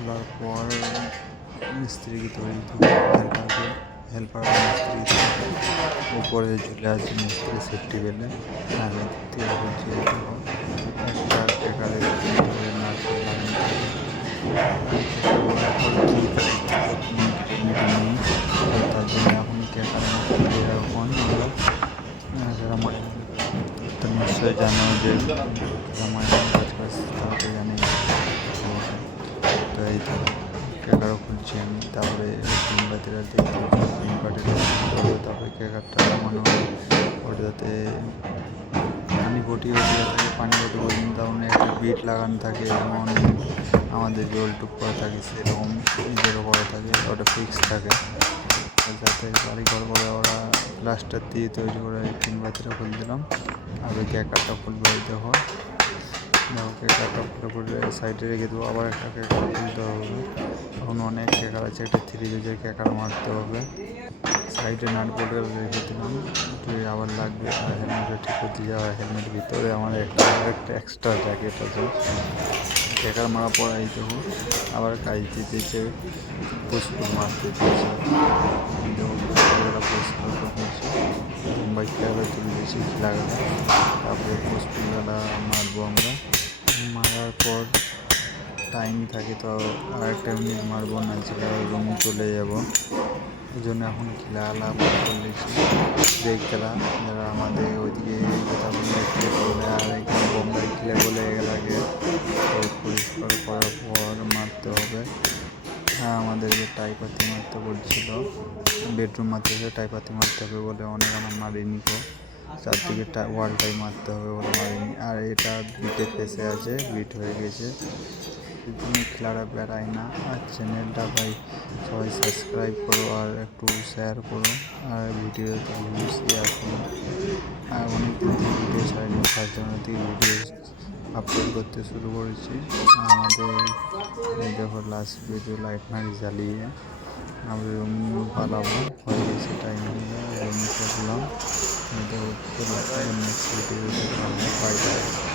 খোলার পর মিস্ত্রিকে তৈরি হেল্পারকে হেল্পার মিস্ত্রি উপরে ঝুলে আছে মিস্ত্রি সেফটি বেলে আর কেকারে তার জন্য এখন কেকার এখন জানো যে আমি তারপরে মোমবাতিরা দেখতে মোমবাতিটা তারপরে নামানো ওটা যাতে পানি বটি বটি থাকে, পানি বটি পর্যন্ত তেমন একটা বিট লাগানো থাকে যেমন আমাদের জল টুক করা থাকে, সেরকম নিজেরও করা থাকে, ওটা ফিক্স থাকে। যাতে বাড়ি ঘর করে ওরা প্লাস্টার দিয়ে তৈরি করে তিন বাতিটা খুলে দিলাম, আর ওই ক্যাকারটা খুলবে ওই দেখো। খুলে খুলে সাইডে রেখে দেবো, আবার একটা ক্যাকার খুলতে হবে। এখন অনেক ক্যাকার আছে, একটা থ্রি পেজের ক্যাকার মারতে হবে। সাইডে নাট বোল্ট রেখে দিলাম, তুই আবার লাগবে, আর হেলমেটটা ঠিক করতে যাওয়া হেলমেট ভিতরে আমার একটা একটা এক্সট্রা জ্যাকেট আছে। ক্যাকার মারা পর এই দেবো আবার কাজ দিতেছে পুষ্পুর মারতে দিয়েছে। করে বাইকটা আবার তুলে দিয়েছি লাগানো তারপরে পুষ্পুরটা মারবো আমরা। টাইম থাকে, তো আর একটা মিনিট মারবো না ছিল রুম চলে যাব। এই জন্য এখন খেলা আলাপ করলেছি ব্রেক খেলা, যারা আমাদের ওইদিকে কথা বলে আর এখানে বোম্বাই খেলে বলে এগুলাকে তো পরিষ্কার করার পর মারতে হবে। হ্যাঁ আমাদেরকে টাইপাতি মারতে বলছিল বেডরুম মারতে হবে টাইপাতি মারতে হবে বলে অনেক আমার মারিনি তো। চারদিকে ওয়ালটাই মারতে হবে বলে মারিনি। আর এটা বিটে ফেসে আছে বিট হয়ে গেছে। তুমি খেলাটা বেড়াই না। আর চ্যানেলটা ভাই সবাই সাবস্ক্রাইব করো আর একটু শেয়ার করো। আর ভিউজ শেয়ার করো আর অনেক দিন থেকে ভিডিও ছাড়িনি, তার জন্য থেকে ভিডিও আপলোড করতে শুরু করেছি। আমাদের দেখো লাস্ট ভিডিও লাইট মারি জ্বালিয়ে রুম পালাবো। হয়ে গেছে টাইম হয়ে রুম করলাম দেখো